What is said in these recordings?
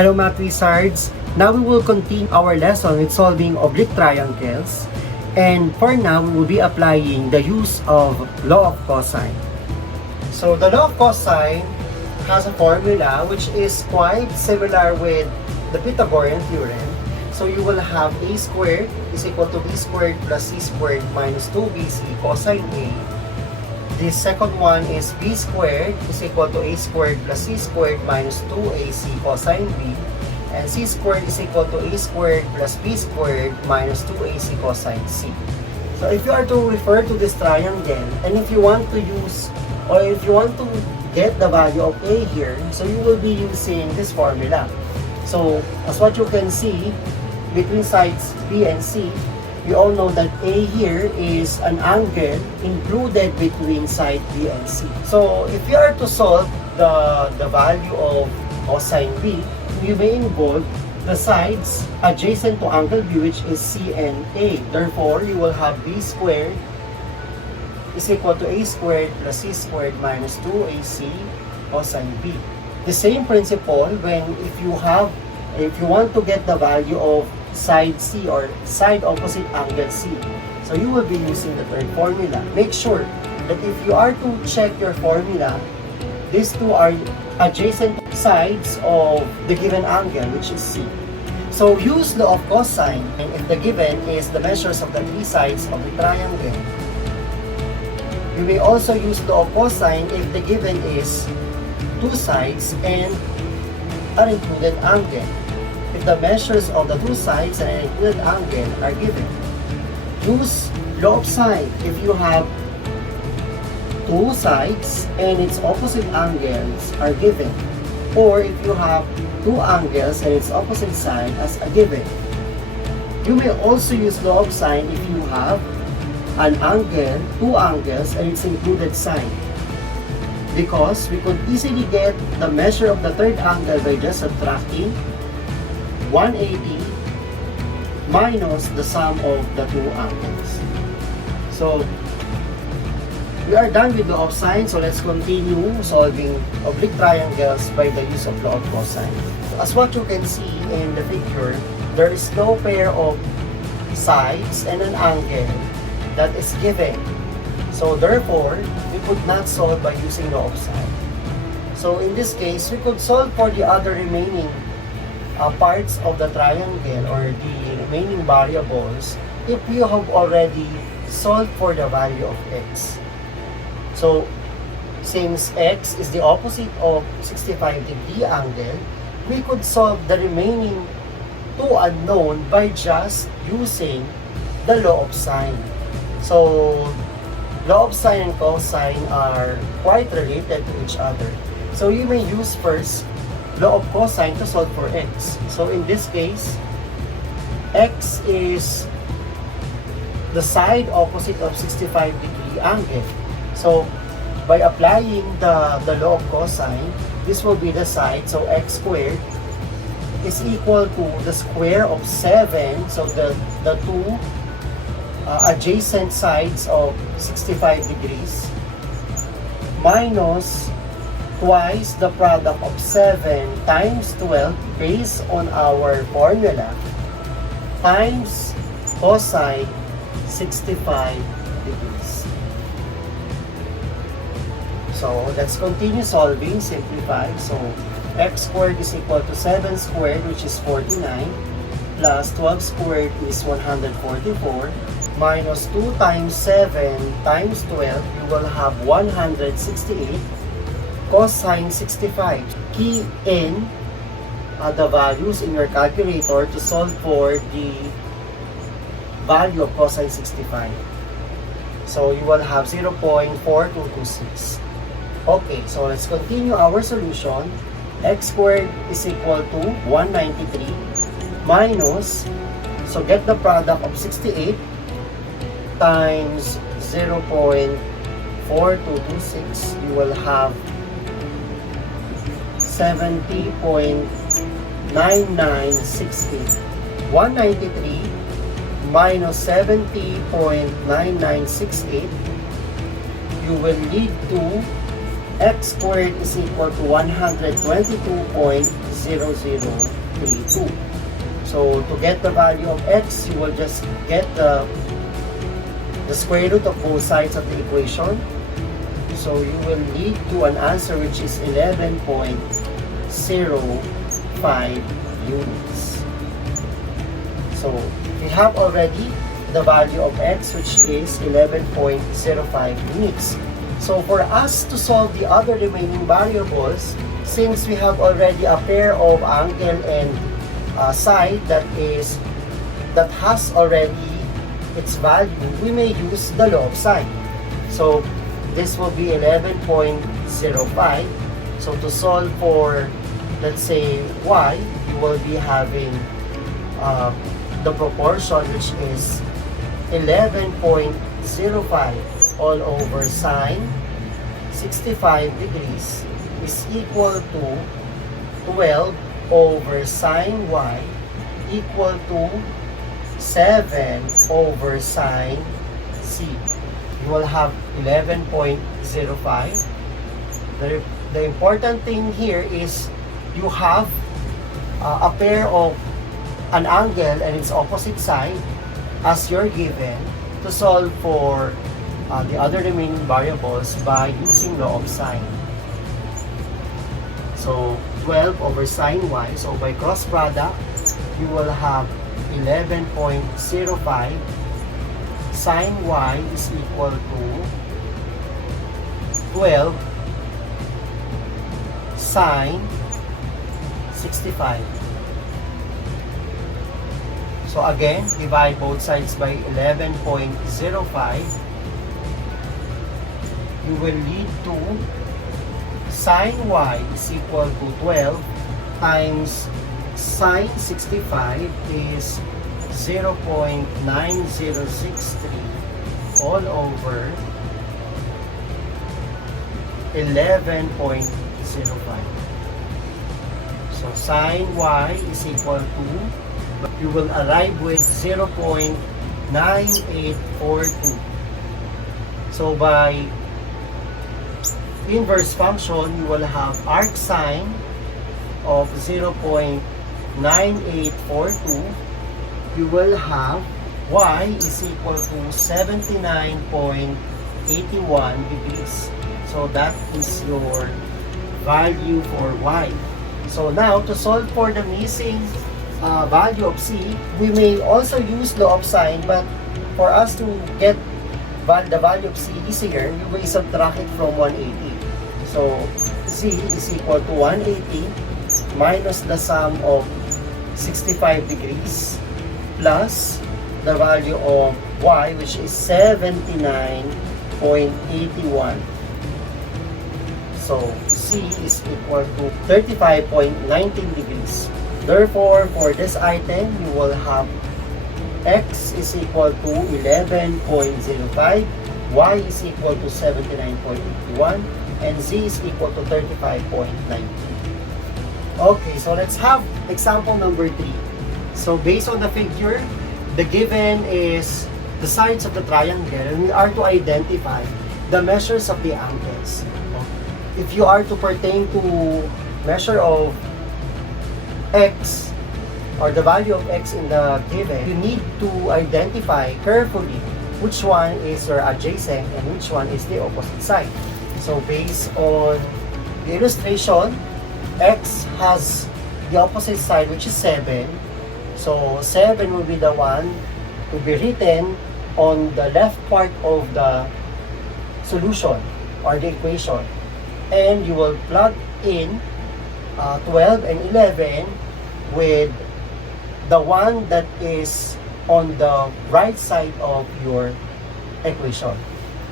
Hello math wizards! Now we will continue our lesson with solving oblique triangles. And for now, we will be applying the use of law of cosine. So the law of cosine has a formula which is quite similar with the Pythagorean theorem. So you will have a squared is equal to b squared plus c squared minus 2bc cosine a. The second one is b squared is equal to a squared plus c squared minus 2ac cosine b. And c squared is equal to a squared plus b squared minus 2ac cosine c. So if you are to refer to this triangle, and if you want to use, or if you want to get the value of a here, so you will be using this formula. So as what you can see, between sides b and c, we all know that a here is an angle included between side b and c. So if you are to solve the value of cosine b, you may involve the sides adjacent to angle b, which is c and a. Therefore, you will have b squared is equal to a squared plus c squared minus 2ac cosine b. The same principle when if you want to get the value of side C or side opposite angle C. So you will be using the third formula. Make sure that if you are to check your formula, these two are adjacent sides of the given angle, which is C. So use law of cosine, and if the given is the measures of the three sides of the triangle. You may also use law of cosine if the given is two sides and an included angle. If the measures of the two sides and an included angle are given. Use law of sine if you have two sides and its opposite angles are given, or if you have two angles and its opposite side as a given. You may also use law of sine if you have an angle, two angles, and its included side, because we could easily get the measure of the third angle by just subtracting 180 minus the sum of the two angles. So we are done with law of sine, so let's continue solving oblique triangles by the use of law of cosine. So as what you can see in the figure, there is no pair of sides and an angle that is given. So therefore, we could not solve by using law of sine. So in this case, we could solve for the other remaining parts of the triangle or the remaining variables if you have already solved for the value of x. So since x is the opposite of 65-degree angle, we could solve the remaining two unknown by just using the law of sine. So law of sine and cosine are quite related to each other. So you may use first law of cosine to solve for x. So in this case, x is the side opposite of 65-degree angle. So by applying the law of cosine, this will be the side. So x squared is equal to the square of 7. So the two adjacent sides of 65 degrees minus twice the product of 7 times 12 based on our formula times cosine 65 degrees. So let's continue solving, simplify. So x squared is equal to 7 squared, which is 49, plus 12 squared is 144, minus 2 times 7 times 12, you will have 168 cosine 65. Key in the values in your calculator to solve for the value of cosine 65. So you will have 0.4226. Okay, so let's continue our solution. X squared is equal to 193 minus, so get the product of 68 times 0.4226, you will have 70.9968. 193 minus 70.9968, you will need to x squared is equal to 122.0032. So to get the value of x, you will just get the square root of both sides of the equation. So you will lead to an answer which is 11.05 units. So we have already the value of x, which is 11.05 units. So for us to solve the other remaining variables, since we have already a pair of angle and side that has already its value, we may use the law of sine. So this will be 11.05. So to solve for, let's say, y, you will be having the proportion, which is 11.05 all over sine 65 degrees is equal to 12 over sine y equal to 7 over sine c. You will have 11.05. The important thing here is you have a pair of an angle and its opposite side as you're given to solve for the other remaining variables by using law of sine. So 12 over sine y, so by cross product, you will have 11.05 sine y is equal to 12 sine 65. So again, divide both sides by 11.05. You will lead to sine y is equal to 12 times sine 65 is 0.9063 all over 11.05. So sine y is equal to, you will arrive with 0.9842. So by inverse function, you will have arc sine of 0.9842. You will have y is equal to 79.81 degrees. So that is your value for y. So now to solve for the missing value of c, we may also use law of sine, but for us to get the value of c easier, you will subtract it from 180. So z is equal to 180 minus the sum of 65 degrees plus the value of y, which is 79.81. So c is equal to 35.19 degrees. Therefore, for this item, you will have x is equal to 11.05, y is equal to 79.81, and z is equal to 35.19. Okay, so let's have example number 3. So based on the figure, the given is the sides of the triangle, and we are to identify the measures of the angles. If you are to pertain to measure of x or the value of x in the given, you need to identify carefully which one is your adjacent and which one is the opposite side. So based on the illustration, x has the opposite side, which is 7. So 7 will be the one to be written on the left part of the solution or the equation. And you will plug in 12 and 11 with the one that is on the right side of your equation.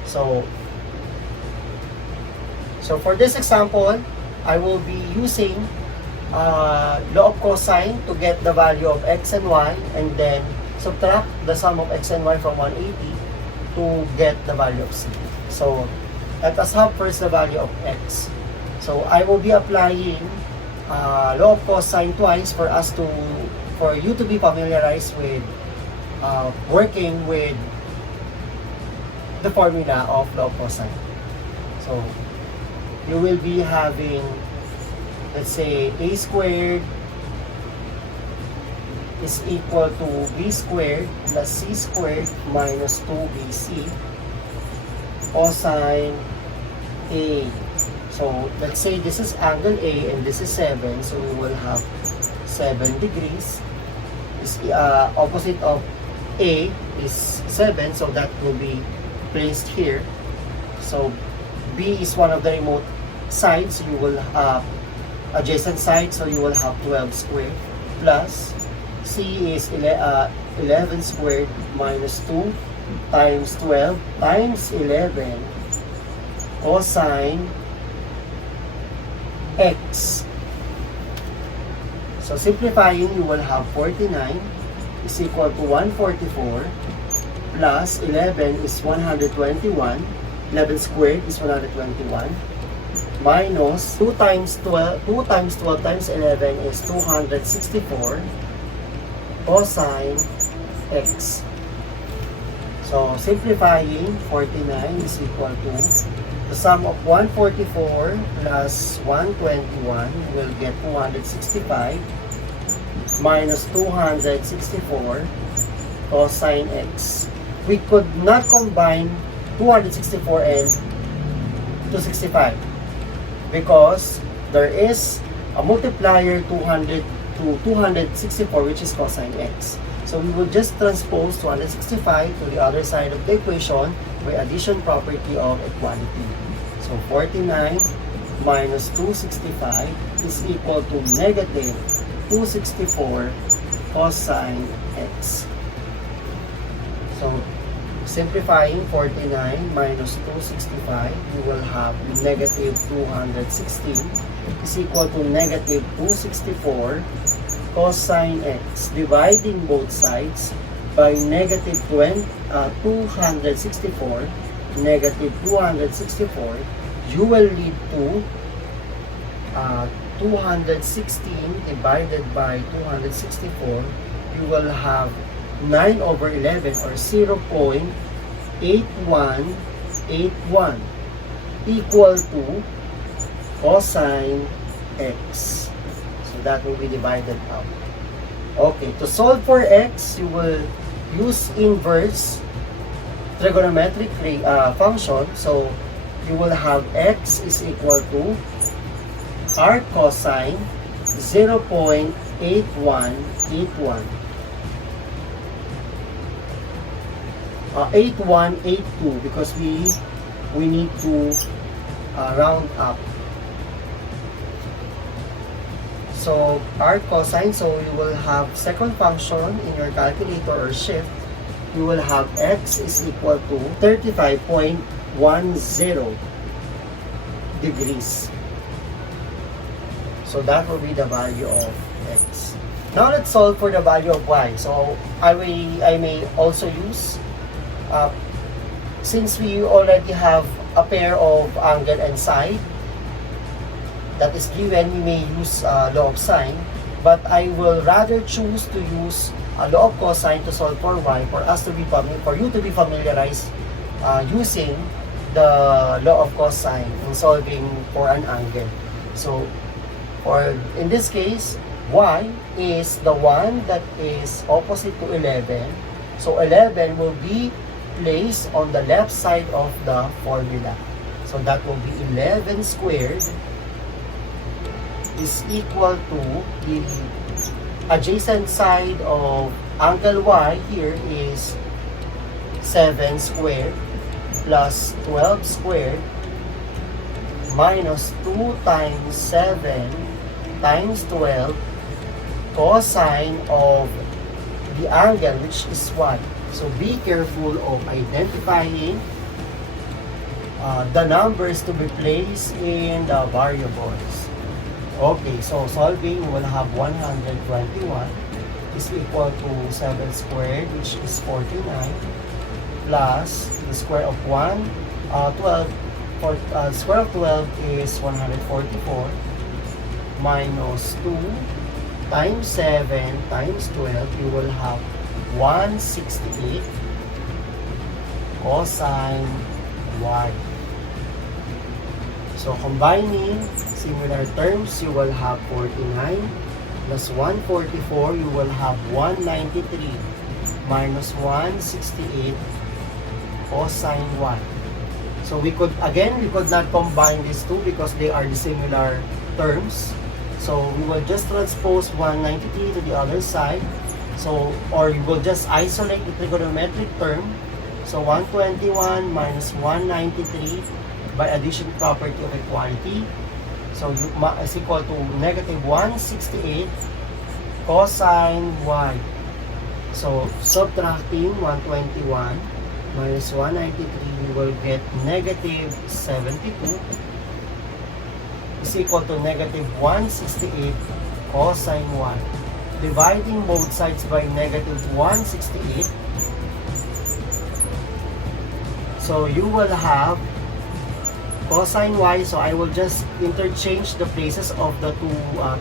So for this example, I will be using law of cosine to get the value of x and y, and then subtract the sum of x and y from 180 to get the value of c. So let us have first the value of x. So I will be applying law of cosine twice for you to be familiarized with working with the formula of law of cosine. So you will be having, let's say, a squared is equal to b squared plus c squared minus 2bc cosine a. So let's say this is angle A and this is 7, so we will have 7 degrees. Is opposite of A is 7, so that will be placed here. So B is one of the remote sides, you will have adjacent side, so you will have 12 squared plus C is 11 squared minus 2 times 12 times 11 cosine x. So simplifying, you will have 49 is equal to 144 plus 11 is 121. 11 squared is 121 minus 2 times 12 times 11 is 264 cosine x. So simplifying, 49 is equal to the sum of 144 plus 121 will get 265 minus 264 cosine x. We could not combine 264 and 265 because there is a multiplier 200 to 264, which is cosine x. So we will just transpose 265 to the other side of the equation by addition property of equality. So 49 minus 265 is equal to negative 264 cosine x. So simplifying, 49 minus 265, you will have negative 216 is equal to negative 264 cosine x. Dividing both sides by negative 264, negative 264, you will lead to 216 divided by 264, you will have 9 over 11 or 0.8181 equal to cosine x. So that will be divided out. Okay, to solve for x, you will use inverse trigonometric function. So you will have x is equal to r cosine 0.8181. 8182 because we need to round up. So r cosine, so you will have second function in your calculator or shift, you will have x is equal to 35.10 degrees. So that will be the value of x. Now let's solve for the value of y. So I may also use since we already have a pair of angle and side that is given, we may use law of sine, but I will rather choose to use law of cosine to solve for y for you to be familiarized using the law of cosine in solving for an angle. So in this case, y is the one that is opposite to 11. So 11 will be placed on the left side of the formula. So that will be 11 squared is equal to the adjacent side of angle y here is 7 squared plus 12 squared minus 2 times 7 times 12 cosine of the angle, which is what? So be careful of identifying the numbers to be placed in the variables. Okay, so solving, we'll have 121 is equal to 7 squared, which is 49, plus the square of 12, square of 12 is 144, minus 2 times 7 times 12, you will have 168 cosine y. So combining similar terms, you will have 49 plus 144, you will have 193 minus 168 cosine 1. So we could not combine these two because they are similar terms. So we will just transpose 193 to the other side. So, or you will just isolate the trigonometric term. So 121 minus 193 by addition property of equality. So is equal to negative 168 cosine y. So subtracting 121 minus 193, we will get negative 72 is equal to negative 168 cosine 1. Dividing both sides by negative 168, so you will have cosine y, so I will just interchange the places of the two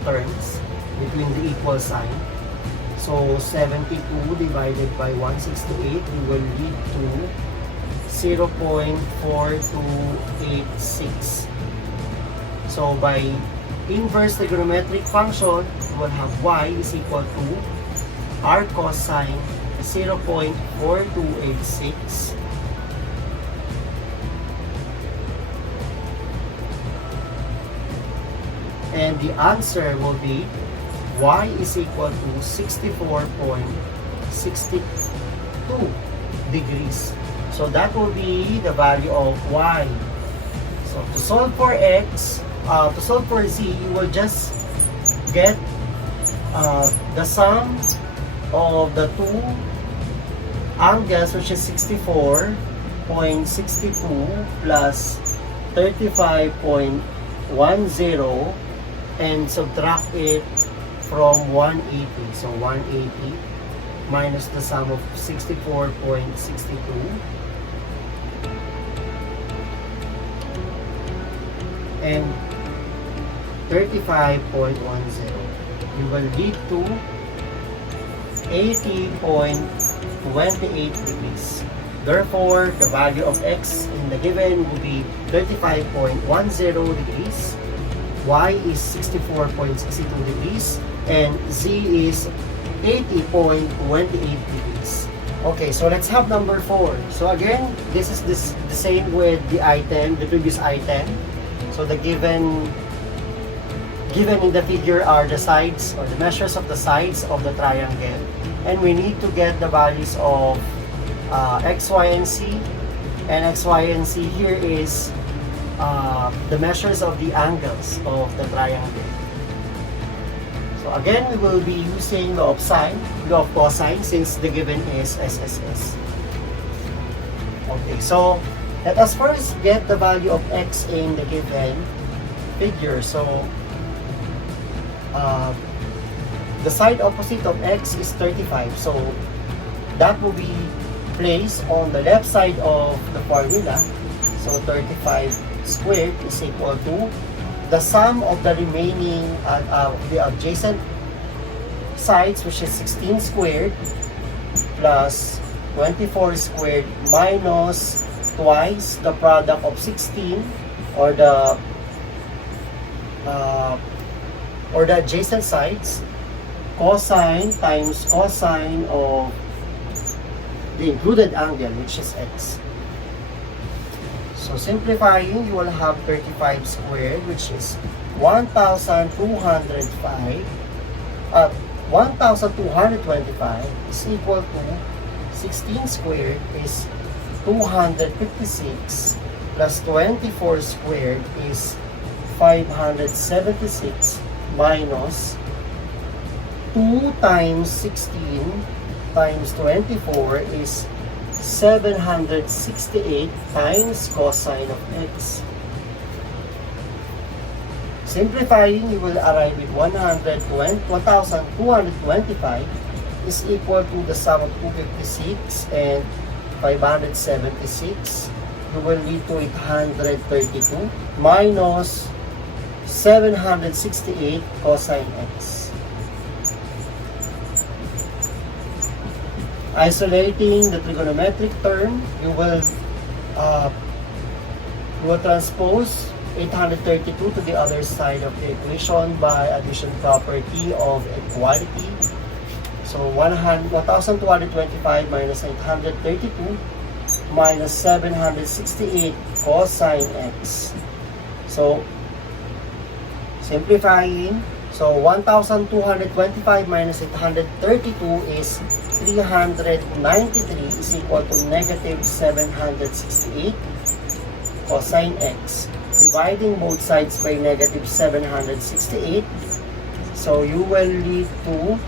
terms between the equal sign. So 72 divided by 168 will lead to 0.4286. So by inverse trigonometric function, we will have y is equal to r cosine 0.4286 and the answer will be y is equal to 64.62 degrees. So that will be the value of y. So to solve for x, to solve for z, you will just get the sum of the two angles, which is 64.62 plus 35.10, and subtract it from 180. So 180 minus the sum of 64.62 and 35.10. You will lead to 80.28 degrees. Therefore, the value of x in the given will be 35.10 degrees, y is 64.62 degrees, and z is 80.28 degrees. Okay, so let's have number 4. So again, this is the same with the previous item. So the given in the figure are the sides or the measures of the sides of the triangle, and we need to get the values of x, y, and z. And x, y, and z here is the measures of the angles of the triangle. So again, we will be using law of cosine, since the given is SSS. Okay, so let us first get the value of x in the given figure. So the side opposite of x is 35. So that will be placed on the left side of the formula. So 35 squared is equal to the sum of the remaining the adjacent sides, which is 16 squared plus 24 squared minus twice the product of 16 or the adjacent sides, cosine times cosine of the included angle, which is x. So simplifying, you will have 35 squared, which is 1,225 is equal to 16 squared is 256 plus 24 squared is 576 minus 2 times 16 times 24 is 768 times cosine of x. Simplifying, you will arrive with 1,225 is equal to the sum of 256 and 576. You will lead to 832 minus 768 cosine x. Isolating the trigonometric term, you will transpose 832 to the other side of the equation by addition property of equality. So 1,225 minus 832 minus 768 cosine x. So simplifying, so 1,225 minus 832 is 393 is equal to negative 768 cosine x. Dividing both sides by negative 768, so you will lead to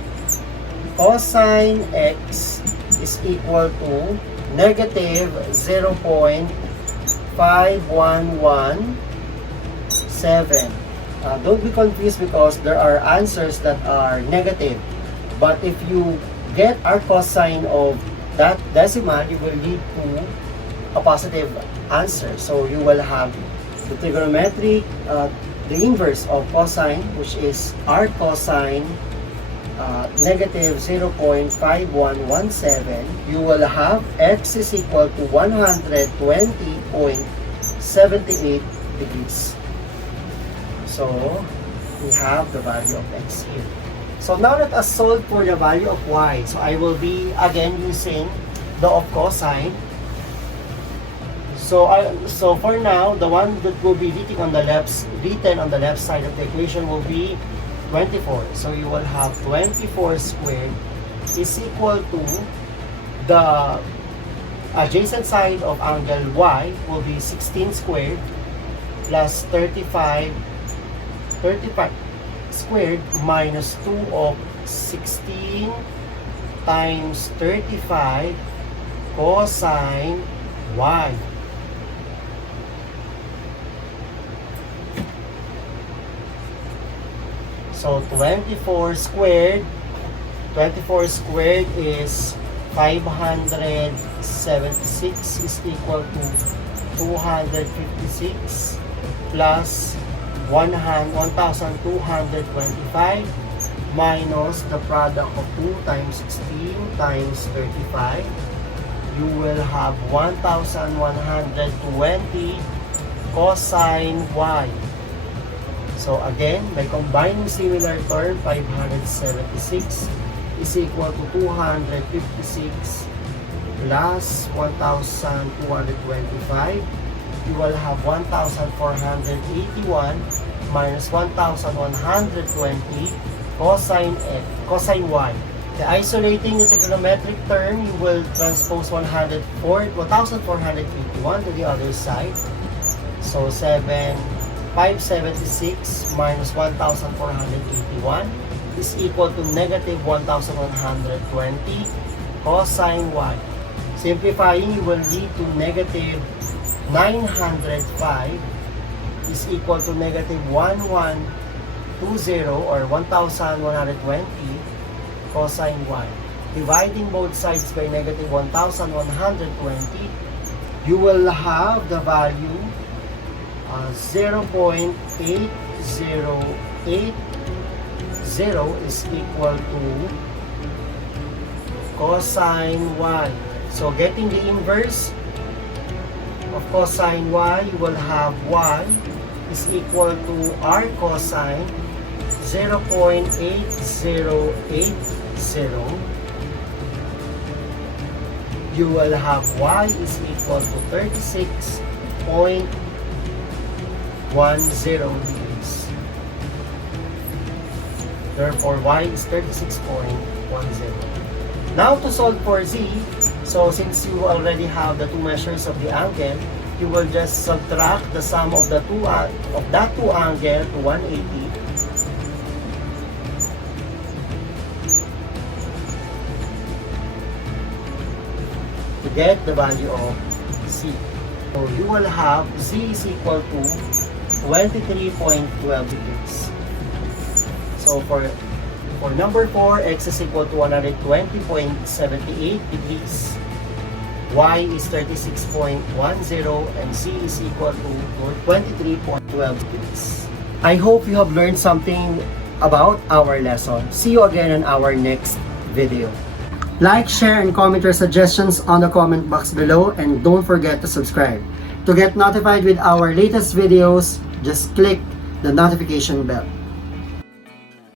cosine x is equal to negative 0.5117. Don't be confused because there are answers that are negative. But if you get our cosine of that decimal, you will lead to a positive answer. So you will have the trigonometric, the inverse of cosine, which is r cosine negative 0.5117. You will have x is equal to 120.78 degrees. So we have the value of x here. So now let us solve for the value of y. So I will be again using the of cosine. So for now, the one that will be written on the left side of the equation will be 24. So you will have 24 squared is equal to the adjacent side of angle y will be 16 squared plus 35 squared minus 2 of 16 times 35 cosine y. So 24 squared is 576 is equal to 256 plus 1,225 minus the product of 2 times 16 times 35. You will have 1,120 cosine y. So again, by combining similar term, 576 is equal to 256 plus 1,225. You will have 1,481 minus 1,120 cosine y. The isolating the trigonometric term, you will transpose 1,481 to the other side. So 576 minus 1,481 is equal to negative 1,120 cosine y. Simplifying, you will lead to negative 905 is equal to negative 1120 or 1,120 cosine y. Dividing both sides by negative 1,120, you will have the value 0.8080 is equal to cosine y. So getting the inverse of cosine y, you will have y is equal to r cosine 0.8080. You will have y is equal to 36.10 degrees. Therefore, y is 36.10. Now to solve for z, so since you already have the two measures of the angle, you will just subtract the sum of the two angle to 180. To get the value of c. So you will have z is equal to 23.12 degrees. So for number 4, x is equal to 120.78 degrees, y is 36.10, and z is equal to 23.12 degrees. I hope you have learned something about our lesson. See you again in our next video. Like, share, and comment your suggestions on the comment box below, and don't forget to subscribe. To get notified with our latest videos, just click the notification bell.